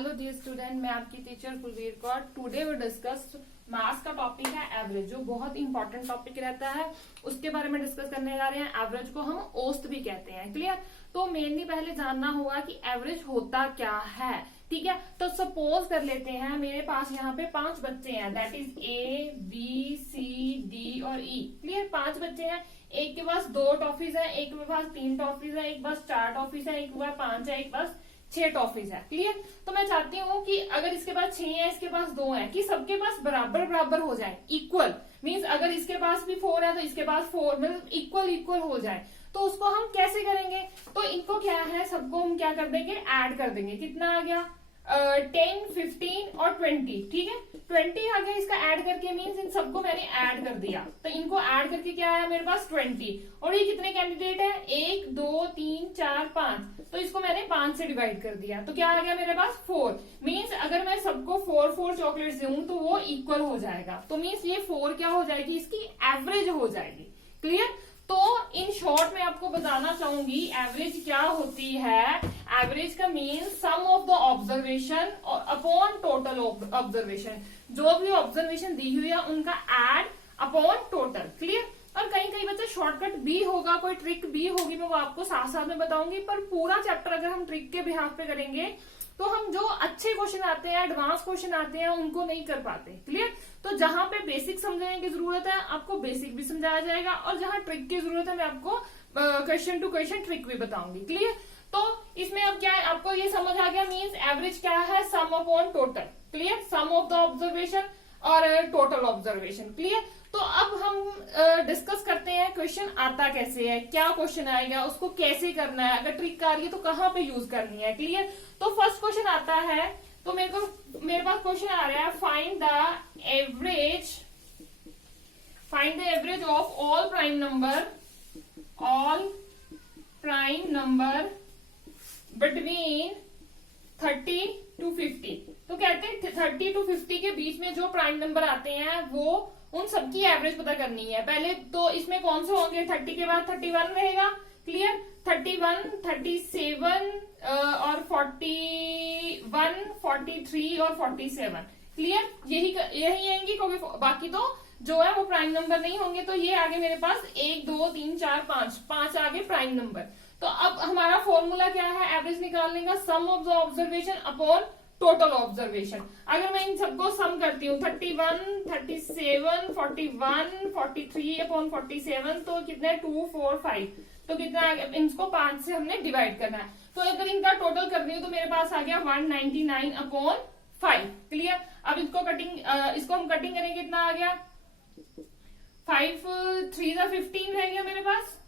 Hello dear student, मैं आपकी teacher Kulveer Kaur. Today we discuss maths का टॉपिक है एवरेज, जो बहुत इंपॉर्टेंट टॉपिक रहता है। उसके बारे में डिस्कस करने जा रहे हैं। एवरेज को हम औसत भी कहते हैं। क्लियर? तो मेनली पहले जानना होगा कि एवरेज होता क्या है। ठीक है, तो सपोज कर लेते हैं मेरे पास यहाँ पे 5 बच्चे हैं, that is A B C D और ई। क्लियर? 5 बच्चे हैं, एक के पास 2 टॉफीज है, एक के पास 3 टॉफीज है, एक के पास 4 टॉफीज है, एक के पास 5 है, एक के पास 6 टॉफीज है। क्लियर? तो मैं चाहती हूँ कि अगर इसके पास 6 है, इसके पास 2 है, कि सबके पास बराबर बराबर हो जाए, इक्वल। मीन्स अगर इसके पास भी 4 है तो इसके पास 4, मतलब इक्वल इक्वल हो जाए। तो उसको हम कैसे करेंगे? तो इनको क्या है, सबको हम क्या कर देंगे, ऐड कर देंगे। कितना आ गया? 10, 15 और 20। ठीक है, 20 आ गया इसका ऐड करके, मीन्स इन सबको मैंने ऐड कर दिया। तो इनको ऐड करके क्या आया मेरे पास? 20। और ये कितने कैंडिडेट है? 1 2 3 4 5। तो इसको मैंने 5 से डिवाइड कर दिया, तो क्या आ गया मेरे पास? 4। मीन्स अगर मैं सबको 4 चॉकलेट्स दूं तो वो इक्वल हो जाएगा। तो मीन्स ये 4 क्या हो जाएगी, इसकी एवरेज हो जाएगी। क्लियर? तो इन शॉर्ट में आपको बताना चाहूंगी एवरेज क्या होती है। एवरेज का mean sum of the observation और अपॉन टोटल ऑब्जर्वेशन। जो भी ऑब्जर्वेशन दी हुई है उनका एड अपॉन टोटल। क्लियर? और कहीं बच्चे शॉर्टकट भी होगा, कोई ट्रिक भी होगी, मैं वो आपको साथ साथ में बताऊंगी। पर पूरा चैप्टर अगर हम ट्रिक के बिहाफ पे करेंगे तो हम जो अच्छे क्वेश्चन आते हैं, एडवांस क्वेश्चन आते हैं, उनको नहीं कर पाते। क्लियर? तो जहां पे बेसिक समझने की जरूरत है आपको बेसिक भी समझाया जाएगा, और जहां ट्रिक की जरूरत है मैं आपको क्वेश्चन टू क्वेश्चन ट्रिक भी बताऊंगी। क्लियर? तो इसमें अब क्या है, आपको ये समझ आ गया, मीन्स एवरेज क्या है, sum upon total. Clear? Sum of the observation और टोटल ऑब्जर्वेशन। क्लियर? तो अब हम डिस्कस करते हैं क्वेश्चन आता कैसे है, क्या क्वेश्चन आएगा, उसको कैसे करना है, अगर ट्रिक आ रही है तो कहाँ पे यूज करनी है। क्लियर? तो फर्स्ट क्वेश्चन आता है, तो मेरे पास क्वेश्चन आ रहा है, find the average of all prime number between 30 to 50। तो कहते हैं 30 to 50 के बीच में जो प्राइम नंबर आते हैं वो उन सबकी एवरेज पता करनी है। पहले तो इसमें कौन से होंगे, 30 के बाद 31 रहेगा। क्लियर? 31, 37 और 41, 43 और 47। क्लियर? यही आएंगी, क्योंकि बाकी तो जो है वो प्राइम नंबर नहीं होंगे। तो ये आगे मेरे पास 1 2 3 4 5 आगे प्राइम नंबर। तो अब हमारा फॉर्मूला क्या है एवरेज निकालने का? Sum of the observation upon total observation. अगर मैं इन सबको सम करती हूँ 31, 37, 41, 43 अपॉन 47, तो कितने 2 4 5। तो कितना, इनको 5 से हमने डिवाइड करना है। तो अगर इनका टोटल कर रही हूँ तो मेरे पास आ गया 199 अपॉन 5। क्लियर? अब इसको हम कटिंग करेंगे, कितना आ गया? 5 3 15 रह गया मेरे पास,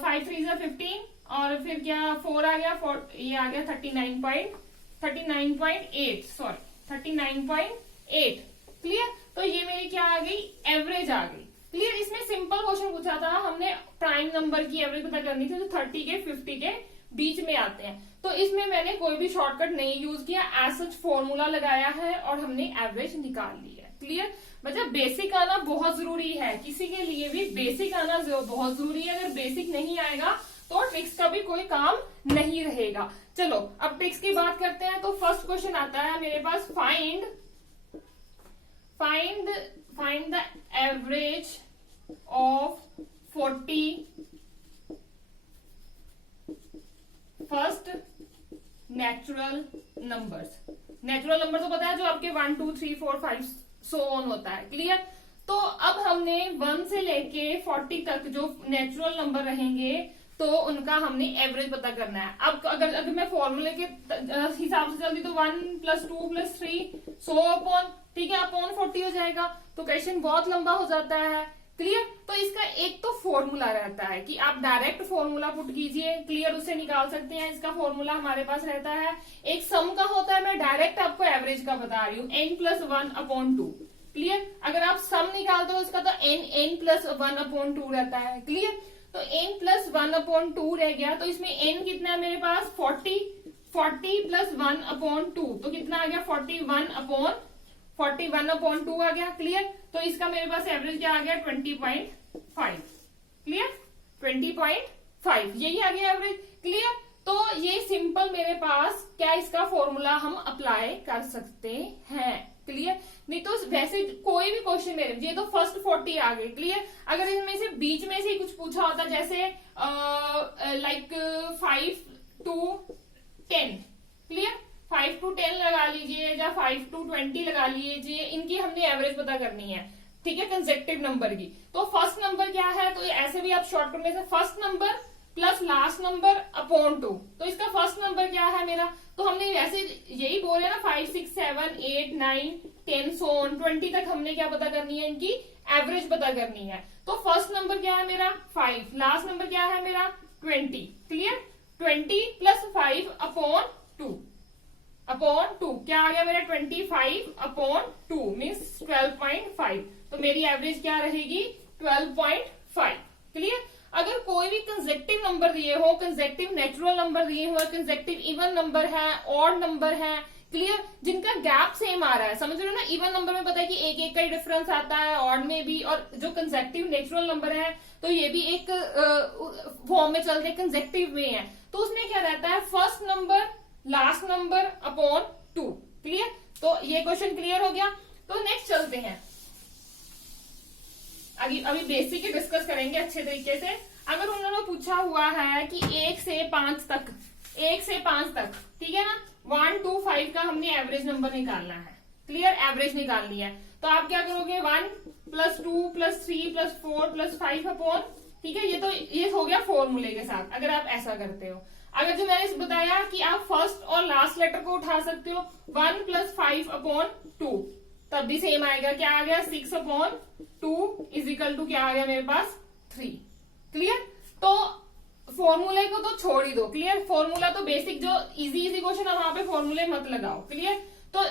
5 3 15, और फिर क्या 4 आ गया, ये आ गया 39.8। क्लियर? तो ये मेरी क्या आ गई, एवरेज आ गई। क्लियर? इसमें सिंपल क्वेश्चन पूछा था, हमने प्राइम नंबर की एवरेज पता करनी थी, जो 30 के 50 के बीच में आते हैं। तो इसमें मैंने कोई भी शॉर्टकट नहीं यूज किया, एज सच फॉर्मूला लगाया है और हमने एवरेज निकाल ली है। क्लियर? मतलब बेसिक आना बहुत जरूरी है, किसी के लिए भी बेसिक आना बहुत जरूरी है। अगर बेसिक नहीं आएगा तो ट्रिक्स का भी कोई काम नहीं रहेगा। चलो अब ट्रिक्स की बात करते हैं। तो फर्स्ट क्वेश्चन आता है मेरे पास, find the average of 40 first natural numbers. Natural number तो पता है, जो आपके 1 2 3 4 5 सो ऑन होता है। क्लियर? तो अब हमने 1 से लेके 40 तक जो नेचुरल नंबर रहेंगे तो उनका हमने एवरेज पता करना है। अब अगर मैं फॉर्मूले के हिसाब से चलती तो 1 + 2 + 3 100 अपॉन, ठीक है, अपॉन 40 हो जाएगा। तो क्वेश्चन बहुत लंबा हो जाता है। क्लियर? तो इसका एक तो फॉर्मूला रहता है कि आप डायरेक्ट फॉर्मूला पुट कीजिए, क्लियर, उससे निकाल सकते हैं। इसका फॉर्मूला हमारे पास रहता है, एक सम का होता है, मैं डायरेक्ट आपको एवरेज का बता रही हूँ, n + 1 अपॉन 2। क्लियर? अगर आप सम निकालते हो इसका तो n + 1 अपॉन 2 रहता है। क्लियर? तो n + 1 अपॉन 2 रह गया। तो इसमें n कितना है मेरे पास, 40 + 1 अपॉन 2, तो कितना आ गया, 41 अपॉन 2 आ गया। क्लियर? तो इसका मेरे पास एवरेज क्या आ गया, 20.5। क्लियर? 20.5 यही आ गया एवरेज। क्लियर? तो ये सिंपल मेरे पास क्या इसका फॉर्मूला हम अप्लाई कर सकते हैं। क्लियर? नहीं तो वैसे कोई भी क्वेश्चन मेरे, ये तो फर्स्ट 40 आ गए। क्लियर? अगर इनमें से बीच में से कुछ पूछा होता जैसे लाइक 5 to 10, क्लियर, 5 to 10 लगा लीजिए या 5 to 20 लगा लीजिए, इनकी हमने एवरेज पता करनी है, ठीक है, कंसेक्टिव नंबर की। तो फर्स्ट नंबर क्या है, तो ऐसे भी आप शॉर्टकट में से first number plus last number upon 2, तो इसका फर्स्ट नंबर क्या है मेरा, तो हमने वैसे यही बोले ना 5 6 7 8 9 10 so on 20 तक हमने क्या पता करनी है, इनकी एवरेज पता करनी है। तो फर्स्ट नंबर क्या है मेरा 5, लास्ट नंबर क्या है मेरा 20। क्लियर? 20 प्लस 5 अपॉन 2 क्या आ गया मेरा 25 अपॉन 2 मीन्स 12.5। तो मेरी एवरेज क्या रहेगी 12.5। क्लियर? अगर कोई भी कंसेक्टिव नंबर दिए हो, कंसेक्टिव नेचुरल नंबर दिए हो, कंसेक्टिव इवन नंबर है, ऑड नंबर है, क्लियर, जिनका गैप सेम आ रहा है, समझ रहे हो ना, इवन नंबर में पता है कि एक एक का ही डिफरेंस आता है, ऑड में भी, और जो कंसेक्टिव नेचुरल नंबर है तो ये भी एक फॉर्म में चलते कंसेक्टिव में है, तो उसमें क्या रहता है first number last number upon 2। Clear? तो ये क्वेश्चन क्लियर हो गया। तो नेक्स्ट चलते हैं, अभी बेसिक ही डिस्कस करेंगे अच्छे तरीके से। अगर उन्होंने पूछा हुआ है कि 1 से 5 तक, ठीक है ना, 1 to 5 का हमने एवरेज नंबर निकालना है। क्लियर? एवरेज निकालनी है, तो आप क्या करोगे 1 plus 2 plus 3 plus 4 plus 5 upon, ठीक है, ये हो गया फॉर्मूले के साथ, अगर आप ऐसा करते हो। अगर जो मैंने बताया कि आप फर्स्ट और लास्ट लेटर को उठा सकते हो, 1 प्लस 5 अपॉन 2, तब भी सेम आएगा, क्या आ गया 6 अपॉन 2 इज इक्वल टू क्या आ गया मेरे पास 3। क्लियर? तो फॉर्मूले को तो छोड़ ही दो। क्लियर? फॉर्मूला तो बेसिक जो इजी क्वेश्चन है वहां पे फॉर्मूले मत लगाओ। क्लियर? तो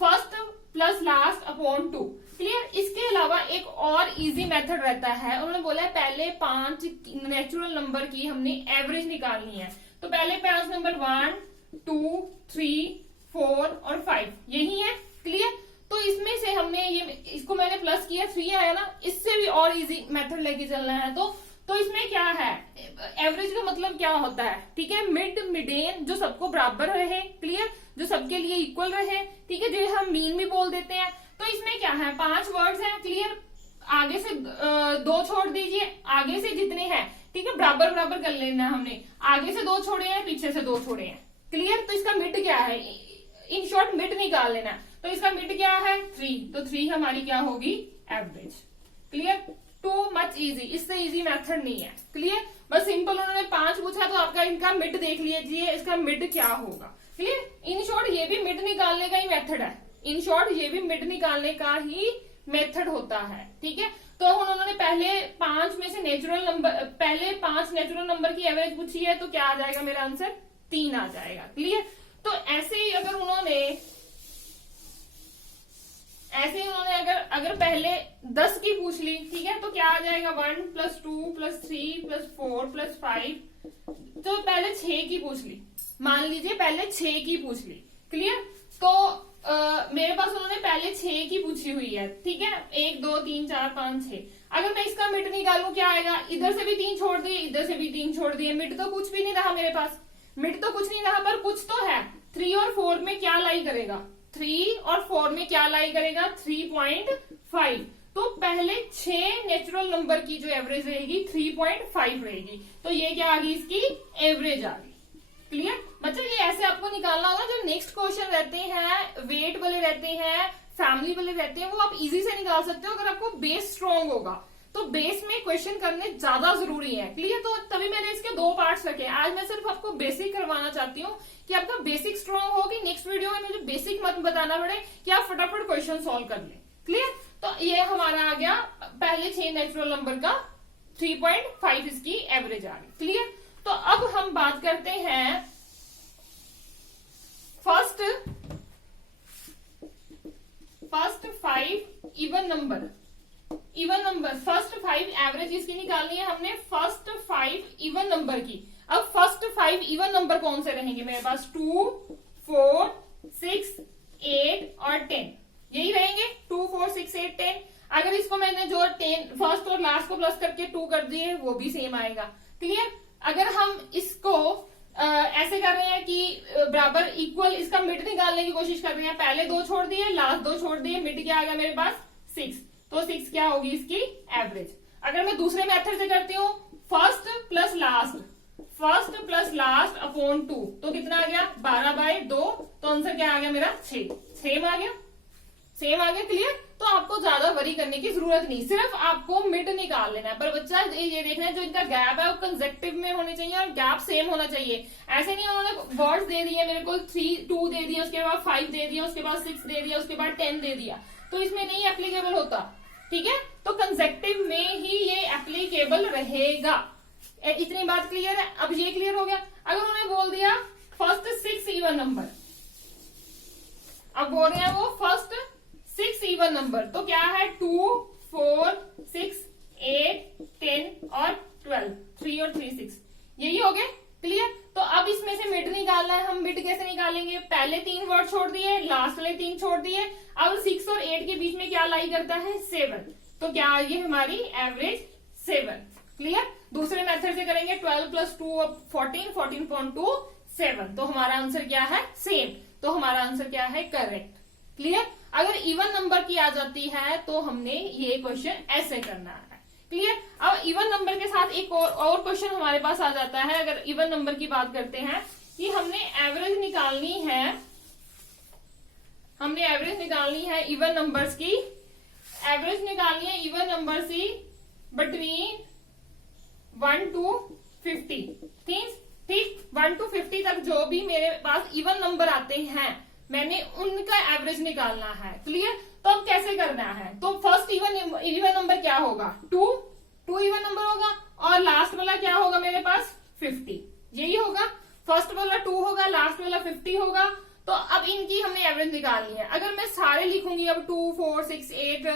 first plus last upon 2। Clear? इसके अलावा एक और इजी मेथड रहता है, उन्होंने बोला है पहले 5 नेचुरल नंबर की हमने एवरेज निकालनी है। तो पहले 5 नंबर 1 2 3 4 और 5 यही है। क्लियर? तो इसमें से हमने इसको मैंने प्लस किया 3 आया ना, इससे भी और इजी मेथड लेके चलना है। तो इसमें क्या है, एवरेज का मतलब क्या होता है, ठीक है, मिडेन जो सबको बराबर रहे। क्लियर? जो सबके लिए इक्वल रहे, ठीक है, जो हम मीन भी बोल देते हैं। तो इसमें क्या है 5 वर्ड्स हैं। क्लियर? आगे से 2 छोड़ दीजिए, आगे से जितने हैं, ठीक है, बराबर बराबर कर लेना है हमने, आगे से 2 छोड़े हैं, पीछे से 2 छोड़े हैं। क्लियर? तो इसका मिड क्या है, इन शॉर्ट मिड निकाल लेना। तो इसका मिड क्या है 3, तो 3 हमारी क्या होगी average. Clear? Too much easy, इससे इजी मेथड नहीं है। क्लियर? बस सिंपल उन्होंने 5 पूछा तो आपका इनका मिड देख लीजिए, इसका मिड क्या होगा। क्लियर? इन शॉर्ट ये भी मिड निकालने का ही मेथड है, इन शॉर्ट ये भी मिड निकालने का ही मेथड होता है। ठीक है? तो उन्होंने पहले 5 में से नेचुरल नंबर, पहले 5 नेचुरल नंबर की एवरेज पूछी है, तो क्या आ जाएगा मेरा आंसर 3 आ जाएगा। क्लियर? तो ऐसे ही अगर उन्होंने अगर पहले 10 की पूछ ली, ठीक है, तो क्या आ जाएगा 1 प्लस 2 प्लस 3 प्लस 4 प्लस 5। तो पहले 6 की पूछ ली, मान लीजिए पहले 6 की पूछ ली। क्लियर? तो मेरे पास उन्होंने पहले 6 की पूछी हुई है। ठीक है, 1 2 3 4 5 6। अगर मैं इसका मिड निकालूं क्या आएगा, इधर से भी 3 छोड़ दिए, इधर से भी 3 छोड़ दिए, मिड तो कुछ भी नहीं रहा मेरे पास, मिड तो कुछ नहीं रहा, पर कुछ तो है। 3 और 4 में क्या लाई करेगा, 3 और 4 में क्या लाई करेगा 3.5। तो पहले 6 नेचुरल नंबर की जो एवरेज रहेगी 3.5 रहेगी। तो ये क्या आ गई, इसकी एवरेज आ गई। क्लियर? मतलब ये ऐसे आपको निकालना होगा। जो नेक्स्ट क्वेश्चन रहते हैं, वेट वाले रहते हैं, फैमिली वाले रहते हैं, वो आप इजी से निकाल सकते हो अगर आपको बेस स्ट्रांग होगा। तो बेस में क्वेश्चन करने ज्यादा जरूरी है। क्लियर? तो तभी मैंने इसके 2 पार्ट्स रखे। आज मैं सिर्फ आपको बेसिक करवाना चाहती हूँ कि आपका बेसिक स्ट्रांग हो कि नेक्स्ट वीडियो में मुझे बेसिक मत बताना पड़े कि आप फटाफट क्वेश्चन सॉल्व कर लें। क्लियर? तो ये हमारा आ गया पहले 6 नेचुरल नंबर का 3.5 इसकी एवरेज आ गई। क्लियर? तो अब हम बात करते हैं first 5 even number first 5 average इसकी निकालनी है हमने, फर्स्ट 5 इवन नंबर की। अब फर्स्ट 5 इवन नंबर कौन से रहेंगे मेरे पास, 2 4 6 8 और 10 यही रहेंगे। 2 4 6 8 10। अगर इसको मैंने जो 10 फर्स्ट और लास्ट को प्लस करके 2 कर दिए, वो भी सेम आएगा। क्लियर? अगर हम इसको ऐसे कर रहे हैं कि बराबर इक्वल इसका मिड निकालने की कोशिश कर रहे हैं। पहले 2 छोड़ दिए, लास्ट 2 छोड़ दिए, मिड क्या आ गया मेरे पास 6। तो 6 क्या होगी इसकी एवरेज। अगर मैं दूसरे मेथड से करती हूँ फर्स्ट प्लस लास्ट अपॉन 2, तो कितना आ गया 12/2। तो आंसर क्या आ गया मेरा 6। सेम आ गया क्लियर। तो आपको ज्यादा वरी करने की जरूरत नहीं, सिर्फ आपको मिड निकाल लेना है। पर बच्चा ये देखना है जो इनका गैप है वो कंसेक्टिव में होने चाहिए और गैप सेम होना चाहिए। ऐसे नहीं उन्होंने वर्ड्स दे दिए मेरे को 2 दे दिया, उसके बाद 5 दे दिया, उसके बाद 6 दे दिया, उसके बाद 10 दे दिया, तो इसमें नहीं एप्लीकेबल होता। ठीक है, तो कंसेक्टिव में ही ये एप्लीकेबल रहेगा। इतनी बात क्लियर है। अब ये क्लियर हो गया। अगर उन्होंने बोल दिया फर्स्ट 6 इवन नंबर, अब बोल रहे हैं वो फर्स्ट 6 इवन नंबर, तो क्या है 2, 4, 6, 8, 10 और 12, 3 और 3 6, यही हो गए क्लियर। तो अब इसमें से मिड निकालना है। हम मिड कैसे निकालेंगे, पहले 3 वर्ड छोड़ दिए, लास्ट वाले 3 छोड़ दिए। अब 6 और 8 के बीच में क्या लाई करता है 7, तो क्या आ गई हमारी एवरेज 7 क्लियर। दूसरे मेथड से करेंगे 12 + 2 14, 14.2 7, तो हमारा आंसर क्या है सेम। तो हमारा आंसर क्या है करेक्ट क्लियर। अगर इवन नंबर की आ जाती है तो हमने ये क्वेश्चन ऐसे करना है क्लियर। अब इवन नंबर के साथ एक और क्वेश्चन हमारे पास आ जाता है। अगर इवन नंबर की बात करते हैं कि हमने एवरेज निकालनी है इवन नंबर्स की। एवरेज निकालनी है इवन नंबर्स की बिटवीन 1 to 50। ठीक 1 to 50 तक जो भी मेरे पास इवन नंबर आते हैं मैंने उनका एवरेज निकालना है क्लियर। तो अब कैसे करना है, तो फर्स्ट इवन नंबर क्या होगा 2 इवन नंबर होगा, और लास्ट वाला क्या होगा मेरे पास 50, यही होगा। फर्स्ट वाला 2 होगा, लास्ट वाला 50 होगा। तो अब इनकी हमने एवरेज निकालनी है। अगर मैं सारे लिखूंगी अब 2, 4, 6, 8,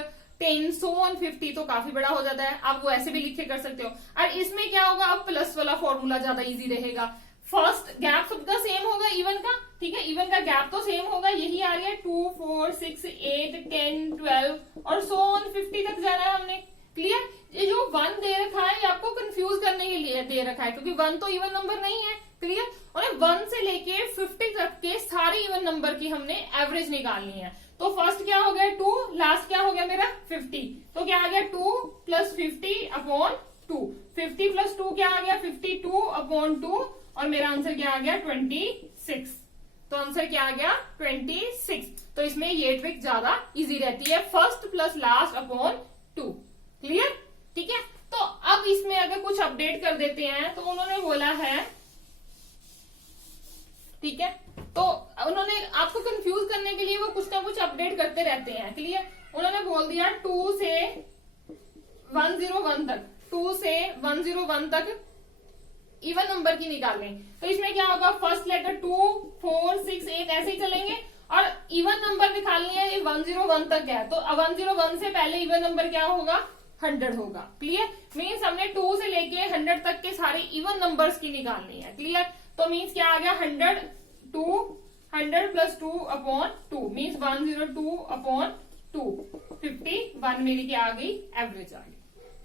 10 so on 50 तो काफी बड़ा हो जाता है। आप वो ऐसे भी लिख के कर सकते हो। और इसमें क्या होगा, अब प्लस वाला फॉर्मूला ज्यादा इजी रहेगा। फर्स्ट गैप सबका सेम होगा इवन का, ठीक है, इवन का गैप तो सेम होगा, यही आ रही है 2, 4, 6, 8, 10, 12 और so on 50 तक जाना है हमने क्लियर। ये जो 1 दे रखा है ये आपको कंफ्यूज करने के लिए दे रखा है, क्योंकि 1 तो इवन नंबर नहीं है क्लियर। और 1 से लेके 50 तक के सारे इवन नंबर की हमने एवरेज निकालनी है। तो फर्स्ट क्या हो गया 2, लास्ट क्या हो गया मेरा 50, तो क्या आ गया 2 + 50/2, 50 + 2 क्या आ गया 52/2, और मेरा आंसर क्या आ गया 26। तो आंसर क्या आ गया 26। तो इसमें ये ट्रिक ज्यादा इजी रहती है, first plus last upon 2 clear. ठीक है, तो अब इसमें अगर कुछ अपडेट कर देते हैं तो उन्होंने बोला है, ठीक है, तो उन्होंने आपको कंफ्यूज करने के लिए वो कुछ ना कुछ अपडेट करते रहते हैं क्लियर। उन्होंने बोल दिया 2 से 101 तक, 2 से 101 तक इवन नंबर की निकालें। तो इसमें क्या होगा, फर्स्ट लेटर 2, 4, 6, 8 ऐसे ही चलेंगे, और इवन नंबर निकालनी है, ये 101 तक है। तो 101 से पहले इवन नंबर क्या होगा 100 होगा क्लियर। मीन्स हमने 2 से लेके 100 तक के सारे इवन नंबर्स की निकालनी है क्लियर। तो मीन्स क्या आ गया 100 + 2/2 मीन्स 102/2, 51 मेरी क्या आ गई एवरेज आ गई,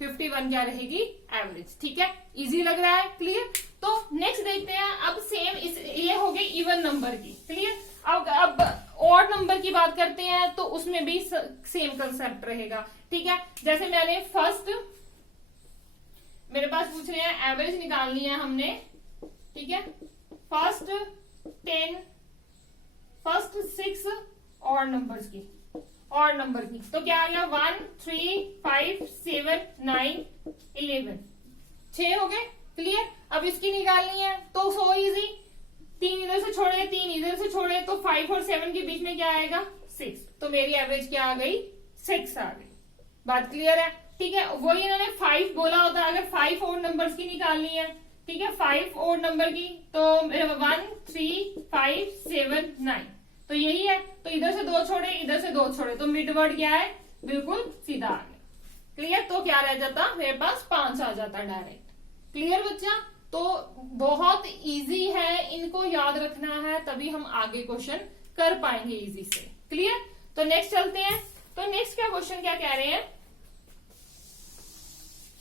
51 क्या रहेगी एवरेज। ठीक है, इजी लग रहा है क्लियर। तो नेक्स्ट देखते हैं, अब सेम ये हो गई इवन नंबर की क्लियर। अब ऑड नंबर की बात करते हैं तो उसमें भी सेम कंसेप्ट रहेगा। ठीक है, जैसे मैंने फर्स्ट, मेरे पास पूछ रहे हैं एवरेज निकालनी है हमने, ठीक है, फर्स्ट 6 ऑड नंबर्स की, ऑड नंबर की, तो क्या आ गया 1, 3, 5, 7, 9, 11, 6 हो गए क्लियर। अब इसकी निकालनी है तो सो इजी, 3 इधर से छोड़े 3 इधर से छोड़े, तो 5 और 7 के बीच में क्या आएगा 6, तो मेरी एवरेज क्या आ गई 6 आ गई। बात क्लियर है, ठीक है। वही इन्होंने 5 बोला होता, अगर 5 ऑड नंबर्स की निकालनी है, ठीक है, 5 ऑड नंबर की, तो 1, 3, 5, 7, 9, तो यही है। तो इधर से 2 छोड़े इधर से 2 छोड़े, तो मिड वर्ड क्या है बिल्कुल सीधा आ गया क्लियर। तो क्या रह जाता मेरे पास 5 आ जाता डायरेक्ट क्लियर बच्चा। तो बहुत इजी है, इनको याद रखना है, तभी हम आगे क्वेश्चन कर पाएंगे इजी से क्लियर। तो नेक्स्ट चलते हैं। तो नेक्स्ट क्या क्वेश्चन क्या कह रहे हैं,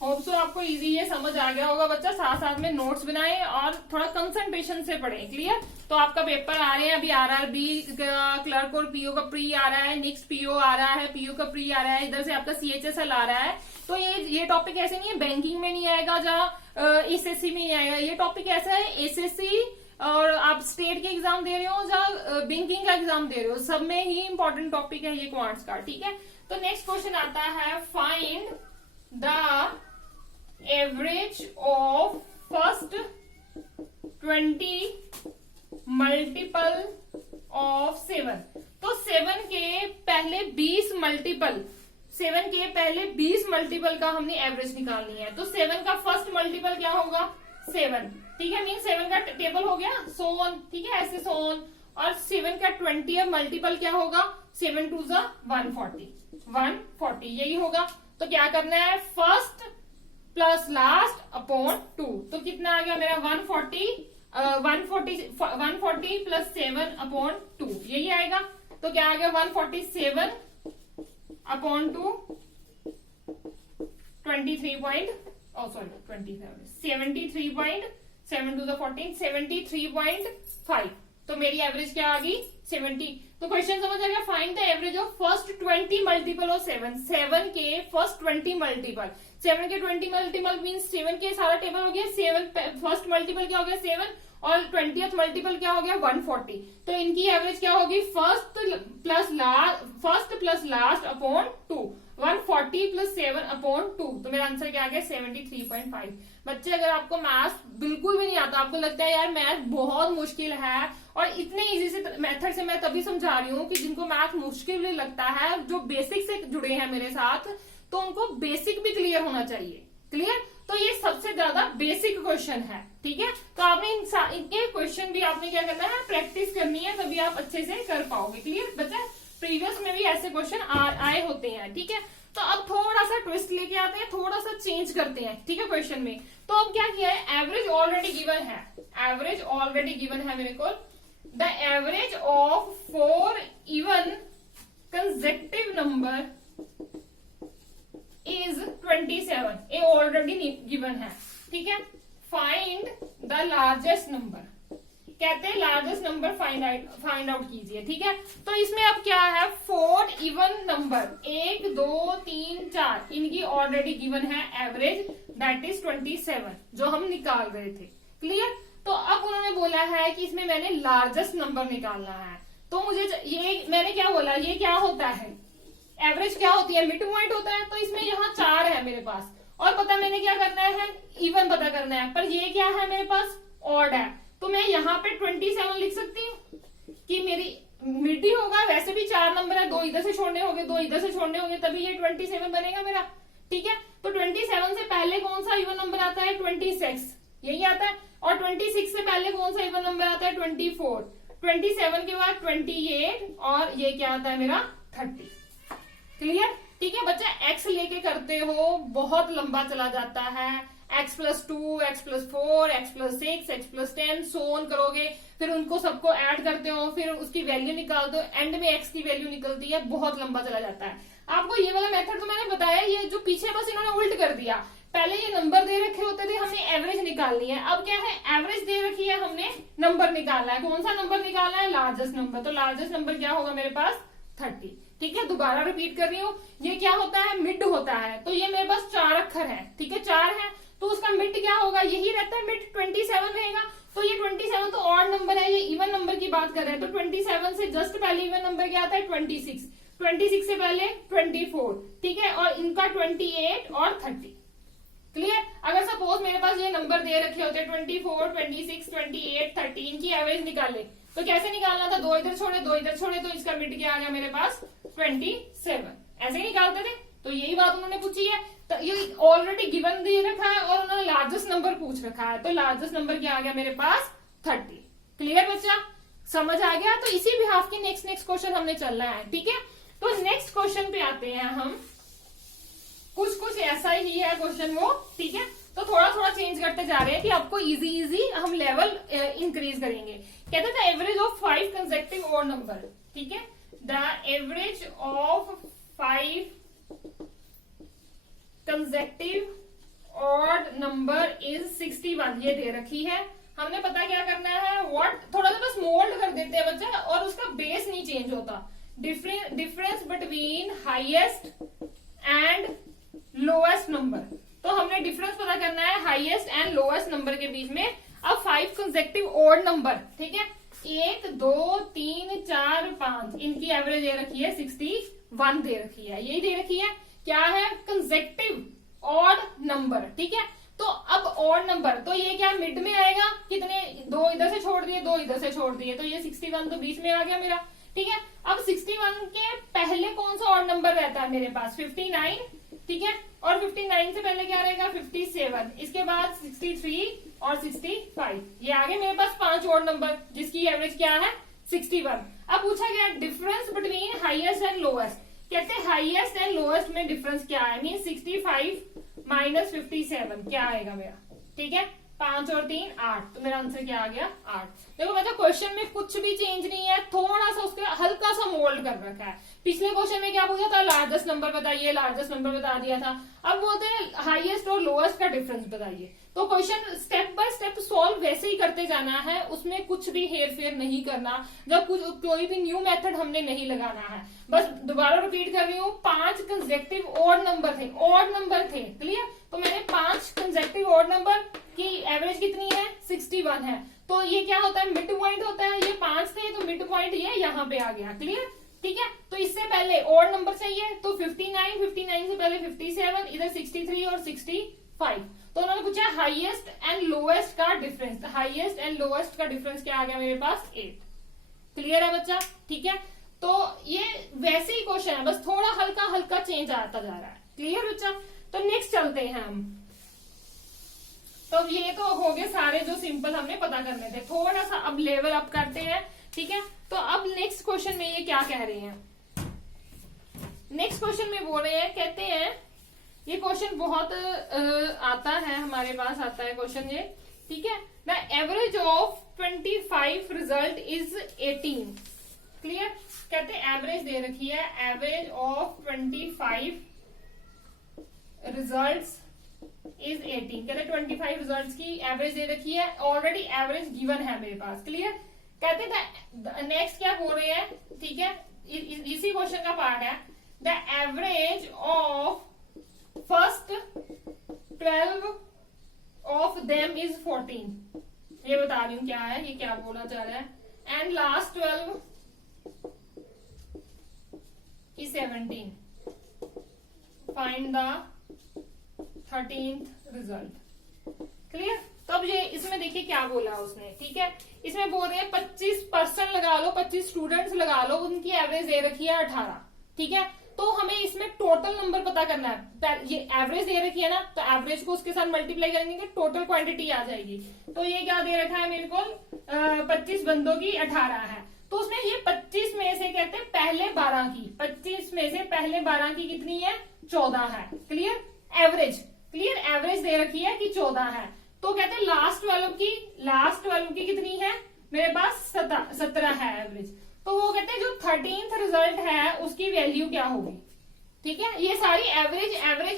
होप सो आपको इजी ये समझ आ गया होगा बच्चा। साथ साथ में नोट्स बनाएं और थोड़ा कंसंट्रेशन से पढ़ें। क्लियर? तो आपका पेपर आ रहे हैं अभी, आरआरबी क्लर्क और पीओ का प्री आ रहा है, नेक्स्ट पीओ आ रहा है, पीओ का प्री आ रहा है, इधर से आपका सीएचएसएल आ रहा है। तो ये टॉपिक ऐसे नहीं है बैंकिंग में नहीं आएगा, जहाँ एसएससी में नहीं आएगा। ये टॉपिक ऐसा है एसएससी और आप स्टेट के एग्जाम दे रहे हो या बैंकिंग का एग्जाम दे रहे हो, सब में ही इंपॉर्टेंट टॉपिक है ये क्वांट्स का। ठीक है, तो नेक्स्ट क्वेश्चन आता है find the average of first 20 multiple of 7। तो 7 के पहले 20 मल्टीपल, 7 के पहले 20 मल्टीपल का हमने एवरेज निकालनी है। तो 7 का फर्स्ट मल्टीपल क्या होगा? 7। ठीक है, मीन 7 का टेबल हो गया सोन। ठीक है, ऐसे सोन। और 7 का 20 मल्टीपल क्या होगा? 7 2 ज़ा 140, यही होगा। तो क्या करना है? First plus last upon 2। तो कितना आ गया मेरा? 140 प्लस 7 अपॉन 2, यही आएगा। तो क्या आ गया? 147 अपॉन 2 73.5। तो मेरी एवरेज क्या आ गई? 70। तो क्वेश्चन समझ आ गया। Find the average of first 20 multiple of 7। 7 के फर्स्ट 20 मल्टीपल, 7 के 20 मल्टीपल मीन 7 के सारा टेबल हो गया। 7 फर्स्ट मल्टीपल क्या हो गया? 7 और 20th मल्टीपल क्या हो गया? 140। तो इनकी एवरेज क्या होगी? First plus last upon 2, 140 plus 7 upon 2। तो मेरा आंसर क्या आ गया? 73.5। बच्चे अगर आपको मैथ बिल्कुल भी नहीं आता, आपको लगता है यार मैथ बहुत मुश्किल है, और इतने इजी से मेथड से मैं तभी समझा रही हूँ कि जिनको मैथ मुश्किल भी लगता है, जो बेसिक से जुड़े हैं मेरे साथ, तो उनको बेसिक भी क्लियर होना चाहिए। क्लियर? तो ये सबसे ज्यादा बेसिक क्वेश्चन है। ठीक है, तो आपने इनके क्वेश्चन भी आपने क्या करना है? प्रैक्टिस करनी है, तभी आप अच्छे से कर पाओगे। क्लियर बच्चा? प्रीवियस में भी ऐसे क्वेश्चन आए होते हैं। ठीक है, तो अब थोड़ा सा ट्विस्ट लेके आते हैं, थोड़ा सा चेंज करते हैं। ठीक है, क्वेश्चन में तो अब क्या किया है? एवरेज ऑलरेडी गिवन है, एवरेज ऑलरेडी गिवन है मेरे को। The average of 4 even consecutive number is 27। ये ऑलरेडी गिवन है। ठीक है, फाइंड द लार्जेस्ट नंबर, कहते हैं लार्जेस्ट नंबर फाइंड आउट कीजिए। ठीक है, तो इसमें अब क्या है? 4 इवन नंबर 1 2 3 4 इनकी ऑलरेडी गिवन है एवरेज, दैट इज 27 जो हम निकाल रहे थे। क्लियर? तो अब उन्होंने बोला है कि इसमें मैंने लार्जेस्ट नंबर निकालना है। तो मुझे ये मैंने क्या बोला? ये क्या होता है? एवरेज क्या होती है? मिड पॉइंट होता है। तो इसमें यहाँ 4 है मेरे पास, और पता मैंने क्या करना है? इवन पता करना है। पर ये क्या है मेरे पास? ऑड है। तो मैं यहाँ पे 27 लिख सकती हूँ कि मेरी मिड ही होगा। वैसे भी 4 नंबर है, 2 इधर से छोड़ने होंगे, 2 इधर से छोड़ने होंगे, तभी ये 27 बनेगा मेरा। ठीक है, तो 27 से पहले कौन सा इवन नंबर आता है? 26, यही आता है। और 26 से पहले कौन सा इवन नंबर आता है? 24। 27 के बाद 28, और ये क्या आता है मेरा? 30। क्लियर? ठीक है बच्चा, एक्स लेके करते हो बहुत लंबा चला जाता है। x+2, x+4, x+6, x+10 सोन करोगे, फिर उनको सबको ऐड करते हो, फिर उसकी वैल्यू निकालते हो, एंड में x की वैल्यू निकलती है, बहुत लंबा चला जाता है। आपको ये वाला मेथड तो मैंने बताया, ये जो पीछे बस इन्होंने उल्ट कर दिया। पहले ये नंबर दे रखे होते थे, हमने एवरेज निकालनी है। अब क्या है? एवरेज दे रखी है, हमने नंबर निकालना है। कौन सा नंबर निकालना है? Largest number. तो लार्जेस्ट नंबर क्या होगा मेरे पास? 30। ठीक है, दोबारा रिपीट कर रही हूँ। ये क्या होता है? मिड होता है। तो ये मेरे पास 4 अक्षर है। ठीक है, 4 है, तो उसका मिड क्या होगा? यही रहता है, मिड 27 रहेगा। तो ये 27 तो ऑड नंबर है, ये इवन नंबर की बात कर रहे हैं। तो 27 से जस्ट पहले इवन नंबर क्या आता है? 26। 26 से पहले 24। ठीक है, और इनका 28 और 30। क्लियर? अगर सपोज मेरे पास ये नंबर दे रखे होते 24, 26, 28, 30, इनकी एवरेज निकाले, तो कैसे निकालना था? 2 इधर छोड़े, 2 इधर छोड़े, तो इसका मिड क्या आ गया मेरे पास? 27। ऐसे ही निकालते थे। तो यही बात उन्होंने पूछी है। तो ये ऑलरेडी गिवन दे रखा है और उन्होंने लार्जेस्ट नंबर पूछ रखा है। तो लार्जेस्ट नंबर क्या आ गया मेरे पास? 30। क्लियर बच्चा? समझ आ गया? तो इसी बिहाफ की नेक्स्ट क्वेश्चन हमने चलना है। ठीक है, तो नेक्स्ट क्वेश्चन पे आते हैं हम। कुछ ऐसा ही है क्वेश्चन वो। ठीक है, तो थोड़ा थोड़ा चेंज करते जा रहे हैं कि आपको इजी हम लेवल इंक्रीज करेंगे। कहते थे average of 5 consecutive odd number. ठीक है, the average of 5 consecutive odd number is 61, ये दे रखी है। हमने पता क्या करना है, व्हाट, थोड़ा सा बस मोल्ड कर देते हैं बच्चा, और उसका बेस नहीं चेंज होता। Difference between highest and lowest number, तो हमने डिफरेंस पता करना है हाईएस्ट एंड लोएस्ट नंबर के बीच में। अब 5 कंसेक्टिव ऑड नंबर, ठीक है, 1 2 3 4 5, इनकी एवरेज दे रखी है 61 दे रखी है, यही दे रखी है। क्या है, कंसेक्टिव ऑड नंबर, ठीक है। तो अब ऑड नंबर, तो ये क्या मिड में आएगा, कितने, 2 इधर से छोड़ दिए, 2 इधर से छोड़ दिए, तो ये 61 तो बीच में आ गया मेरा, ठीक है। अब 61 के पहले कौन सा ऑड नंबर रहता है मेरे पास, 59, ठीक है, और 59 से पहले क्या रहेगा, 57, इसके बाद 63 और 65, ये आगे मेरे पास 5 ऑड नंबर जिसकी एवरेज क्या है 61। अब पूछा गया difference between highest and lowest, कहते हैं हाईएस्ट एंड लोएस्ट में डिफरेंस क्या है, मीन 65 माइनस 57 क्या आएगा मेरा, ठीक है, 5 और 3 8, तो मेरा आंसर क्या आ गया 8। देखो बच्चा क्वेश्चन में कुछ भी चेंज नहीं है, थोड़ा सा उसके हल्का सा मोल्ड कर रखा है। पिछले क्वेश्चन में क्या पूछा था, लार्जेस्ट नंबर बताइए, लार्जेस्ट नंबर बता दिया था। अब बोलते हैं हाईएस्ट और लोएस्ट का डिफरेंस बताइए। तो question step by step solve वैसे ही करते जाना है, उसमें कुछ भी हेर फेर नहीं करना, जब कुछ कोई भी न्यू मेथड हमने नहीं लगाना है। बस दोबारा रिपीट कर रही हूँ, 5 कंसेक्टिव ऑड नंबर थे, क्लियर। तो मैंने 5 कंसेक्टिव ऑड नंबर की एवरेज कितनी है 61 है, तो ये क्या होता है, मिड पॉइंट होता है। ये 5 थे तो मिड पॉइंट ये यहाँ पे आ गया, क्लियर, ठीक है। तो इससे पहले ऑड नंबर चाहिए, तो 59 से पहले 57, इधर 63 और 65। तो उन्होंने पूछा हाईएस्ट एंड लोएस्ट का डिफरेंस, हाईएस्ट एंड लोएस्ट का डिफरेंस क्या आ गया मेरे पास 8, क्लियर है बच्चा, ठीक है। तो ये वैसे ही क्वेश्चन है, बस थोड़ा हल्का हल्का चेंज आता जा रहा है, क्लियर बच्चा। तो नेक्स्ट चलते हैं हम। तो ये तो हो गए सारे जो सिंपल हमने पता करने थे, थोड़ा सा अब लेवल अप करते हैं, ठीक है। तो अब नेक्स्ट क्वेश्चन में ये क्या कह रहे हैं, नेक्स्ट क्वेश्चन में बोल रहे हैं, कहते हैं ये क्वेश्चन बहुत आता है हमारे पास, आता है क्वेश्चन ये, ठीक है। The average of 25 result is 18, clear. कहते हैं एवरेज दे रखी है, एवरेज ऑफ 25 रिजल्ट्स इज 18, कहते 25 रिजल्ट्स की एवरेज दे रखी है, ऑलरेडी एवरेज गिवन है मेरे पास, क्लियर। कहते हैं नेक्स्ट क्या बोल रहे हैं, ठीक है, इसी क्वेश्चन का पार्ट है, the average of first 12 of them is 14, ये बता रही हूं क्या है, ये क्या बोला जा रहा है, एंड लास्ट 12 की 17, find the 13th result, clear. तो अब ये इसमें देखिए क्या बोला उसने, ठीक है। इसमें बोल रहे हैं 25 पर्सन लगा लो, 25 स्टूडेंट्स लगा लो, उनकी एवरेज दे रखी है 18, ठीक है। तो हमें इसमें टोटल नंबर पता करना है, ये एवरेज दे रखी है ना, तो एवरेज को उसके साथ मल्टीप्लाई करेंगे तो टोटल क्वांटिटी आ जाएगी। तो ये क्या दे रखा है मेरे को, 25 बंदों की 18 है, तो उसमें ये 25 में से कहते हैं पहले 12 की, 25 में से पहले 12 की कितनी है 14 है, क्लियर। एवरेज दे रखी है कि 14 है, तो कहते हैं लास्ट 12 की कितनी है मेरे पास 17 है एवरेज। तो वो कहते हैं जो 13th रिजल्ट है उसकी वैल्यू क्या होगी, ठीक है। ये सारी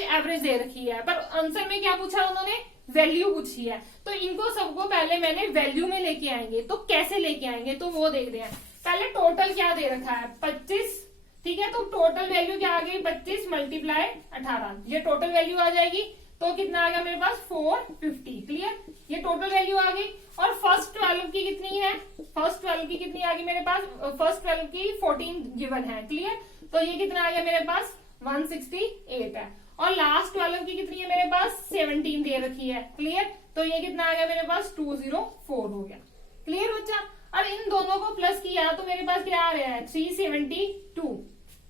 एवरेज दे रखी है, पर आंसर में क्या पूछा उन्होंने, वैल्यू पूछी है। तो इनको सबको पहले मैंने वैल्यू में लेके आएंगे, तो कैसे लेके आएंगे तो वो देखते हैं। पहले टोटल क्या दे रखा है 25, ठीक है, तो टोटल वैल्यू क्या आ गई 25 मल्टीप्लाई 18, ये टोटल वैल्यू आ जाएगी। तो कितना आ गया मेरे पास 450, क्लियर, ये टोटल वैल्यू आ गई। और फर्स्ट 12 की कितनी है, फर्स्ट 12 की कितनी आ गई मेरे पास, फर्स्ट 12 की 14 गिवन है, क्लियर। तो ये कितना आ गया मेरे पास 168 है। और लास्ट 12 की कितनी है मेरे पास 17 दे रखी है, क्लियर। तो ये कितना आ गया मेरे पास 204 हो गया, क्लियर बच्चा। और इन दोनों को प्लस किया तो मेरे पास क्या आ रहा है 372,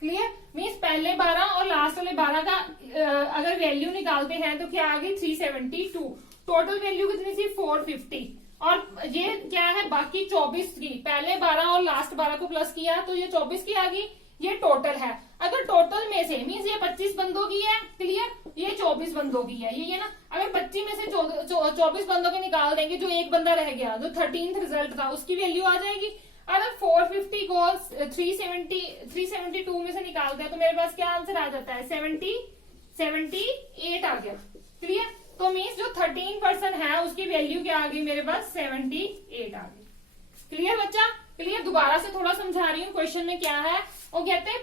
क्लियर। मीन्स पहले 12 और लास्ट वाले 12 का अगर वैल्यू निकालते हैं तो क्या आ गई 372, टोटल वैल्यू कितनी थी 450। और ये क्या है बाकी 24 की, पहले 12 और लास्ट 12 को प्लस किया तो ये 24 की आ गई, ये टोटल है। अगर टोटल में से मीन्स ये 25 बंदों की है, क्लियर, ये 24 बंदों की है, ये ना। अगर 25 में से 24 बंदों के निकाल देंगे, जो एक बंदा रह गया जो 13th रिजल्ट था उसकी वैल्यू आ जाएगी। अगर 450 को 372 में से निकालते हैं तो मेरे पास क्या आंसर आ जाता है 78 आ गया, क्लियर। तो मीन्स जो 13% है उसकी वैल्यू क्या आ गई मेरे पास 78 आ गई। क्लियर बच्चा? क्लियर? दोबारा से थोड़ा समझा रही हूँ। क्वेश्चन में क्या है, वो कहते हैं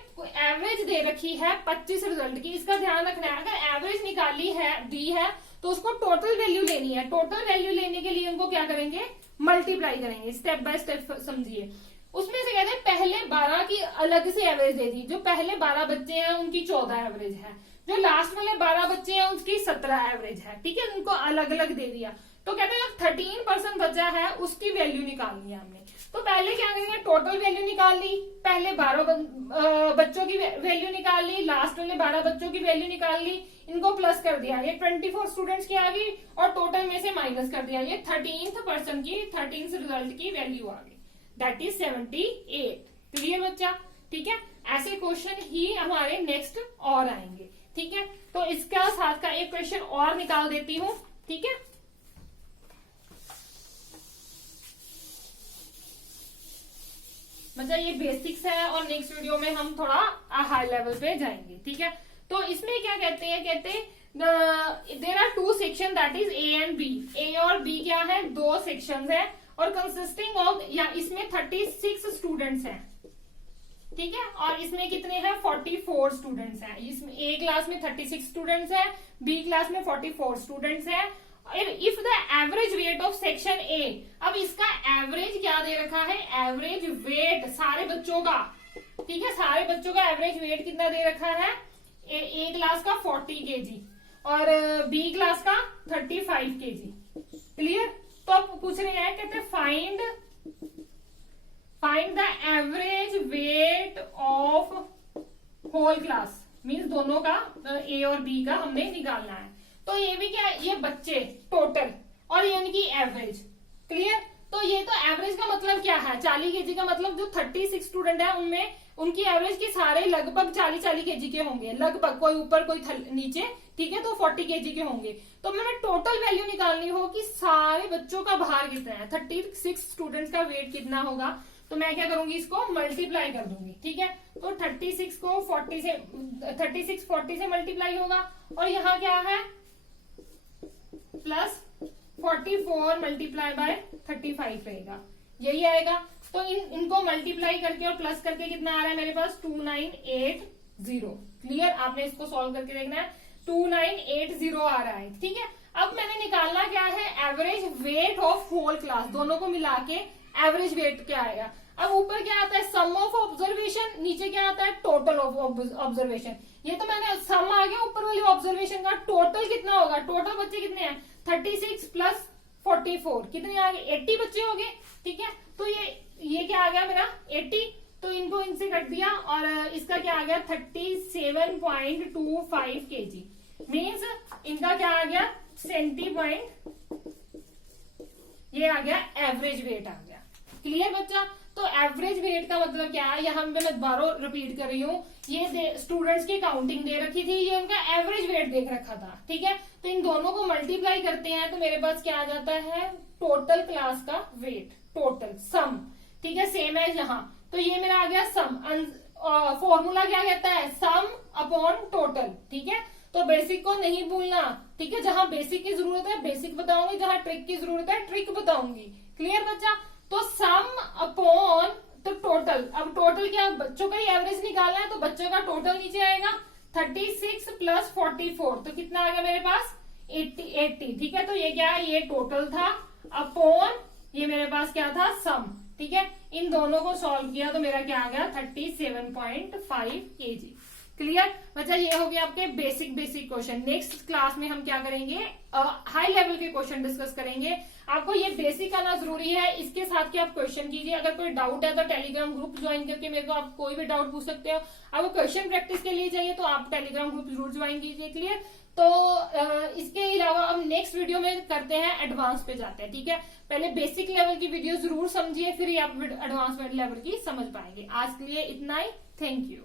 एवरेज दे रखी है 25 रिजल्ट की। इसका ध्यान रखना है, अगर एवरेज निकाली है दी है तो उसको टोटल वैल्यू लेनी है। टोटल वैल्यू लेने के लिए उनको क्या करेंगे, मल्टीप्लाई करेंगे। स्टेप बाय स्टेप समझिए। उसमें से कहते हैं पहले 12 की अलग से एवरेज दे दी। जो पहले 12 बच्चे हैं उनकी 14 एवरेज है, जो लास्ट वाले 12 बच्चे हैं उसकी 17 एवरेज है। ठीक है, उनको अलग अलग दे दिया। तो कहते हैं 13% बचा है उसकी वैल्यू निकालनी है हमने। तो पहले क्या करेंगे, टोटल वैल्यू निकाल ली। पहले 12 बच्चों की वैल्यू निकाल ली, लास्ट वाले 12 बच्चों की वैल्यू निकाल ली, इनको प्लस कर दिया, ये 24 स्टूडेंट्स की आ गई, और टोटल में से माइनस कर दिया, ये 13% की 13 रिजल्ट की वैल्यू आ गई, दैट इज 78। क्लियर बच्चा? ठीक है, ऐसे क्वेश्चन ही हमारे नेक्स्ट और आएंगे। ठीक है, तो इसका साथ का एक क्वेश्चन और निकाल देती हूँ। ठीक है, मतलब ये बेसिक्स है और नेक्स्ट वीडियो में हम थोड़ा हाई लेवल पे जाएंगे। ठीक है, तो इसमें क्या कहते हैं, there are 2 section that is A and B. A और बी क्या है, 2 सेक्शंस है, और कंसिस्टिंग ऑफ, या इसमें 36 स्टूडेंट्स हैं। ठीक है, और इसमें कितने हैं, 44 स्टूडेंट्स हैं। इसमें ए क्लास में 36 स्टूडेंट्स हैं, बी क्लास में 44 स्टूडेंट्स हैं। If the average weight of section A, अब इसका एवरेज क्या दे रखा है, एवरेज वेट सारे बच्चों का। ठीक है, सारे बच्चों का एवरेज वेट कितना दे रखा है, ए क्लास का 40 kg और बी क्लास का 35 kg। क्लियर? तो अब पूछ रहे हैं, कहते हैं find the average weight of whole class, means दोनों का, ए और बी का हमने निकालना है। तो ये भी क्या है, ये बच्चे टोटल और ये उनकी एवरेज। क्लियर? तो ये तो एवरेज का मतलब क्या है, 40 kg का मतलब जो 36 स्टूडेंट है उनमें उनकी एवरेज की सारे लगभग 40 kg के होंगे, लगभग, कोई ऊपर कोई नीचे। ठीक है, तो 40 kg के होंगे। तो मैंने टोटल वैल्यू निकालनी हो कि सारे बच्चों का भार कितना है, 36 स्टूडेंट्स का वेट कितना होगा। तो मैं क्या करूंगी, इसको मल्टीप्लाई कर दूंगी। ठीक है, तो 36 को 40 से मल्टीप्लाई होगा, और यहाँ क्या है, प्लस 44 मल्टीप्लाई बाय 35 रहेगा, यही आएगा। तो इनको मल्टीप्लाई करके और प्लस करके कितना आ रहा है मेरे पास, 2980। क्लियर? आपने इसको सॉल्व करके देखना है, 2980 आ रहा है। ठीक है, अब मैंने निकालना क्या है, average weight of whole class, दोनों को मिला के एवरेज वेट क्या आएगा। अब ऊपर क्या आता है, सम ऑफ ऑब्जर्वेशन, नीचे क्या आता है, टोटल ऑफ ऑब्जर्वेशन। ये तो मैंने सम आ गया ऊपर वाली ऑब्जर्वेशन का, टोटल कितना होगा, टोटल बच्चे कितने हैं, 36 प्लस 44 कितने आ गए, 80 बच्चे हो गए। ठीक है, तो ये क्या आ गया मेरा 80, तो इनको इनसे कट दिया, और इसका क्या आ गया 37.25 kg, मीन्स इनका क्या आ गया 70 ये आ गया एवरेज वेट आ गया। क्लियर बच्चा? तो एवरेज वेट का मतलब क्या है, यहाँ पे मैं दोबारा रिपीट कर रही हूँ, ये स्टूडेंट्स की काउंटिंग दे रखी थी, ये उनका एवरेज वेट देख रखा था। ठीक है, तो इन दोनों को मल्टीप्लाई करते हैं तो मेरे पास क्या आ जाता है, टोटल क्लास का वेट, टोटल सम। ठीक है, सेम है यहाँ, तो ये मेरा आ गया सम। फॉर्मूला क्या कहता है, सम अपॉन टोटल। ठीक है, तो बेसिक को नहीं भूलना। ठीक है, जहां बेसिक की जरूरत है बेसिक बताऊंगी, जहां ट्रिक की जरूरत है ट्रिक बताऊंगी। क्लियर बच्चा? तो सम अपॉन तो टोटल, अब टोटल क्या, बच्चों का ही एवरेज निकालना है, तो बच्चों का टोटल नीचे आएगा 36 प्लस 44, तो कितना आ गया मेरे पास 80। ठीक है, तो ये क्या है, ये टोटल था, अपॉन ये मेरे पास क्या था, सम। ठीक है, इन दोनों को सॉल्व किया तो मेरा क्या आ गया 37.5 kg। क्लियर बच्चा? ये हो गया आपके बेसिक क्वेश्चन। नेक्स्ट क्लास में हम क्या करेंगे, हाई लेवल के क्वेश्चन डिस्कस करेंगे। आपको ये बेसिक आना जरूरी है, इसके साथ कि आप क्वेश्चन कीजिए। अगर कोई डाउट है तो टेलीग्राम ग्रुप ज्वाइन करके मेरे को आप कोई भी डाउट पूछ सकते हो। आपको क्वेश्चन प्रैक्टिस के लिए चाहिए तो आप टेलीग्राम ग्रुप जरूर ज्वाइन कीजिए। क्लियर? तो इसके अलावा अब नेक्स्ट वीडियो में करते हैं, एडवांस पे जाते हैं। ठीक है, पहले बेसिक लेवल की वीडियो जरूर समझिए, फिर आप एडवांस लेवल की समझ पाएंगे। आज के लिए इतना ही, थैंक यू।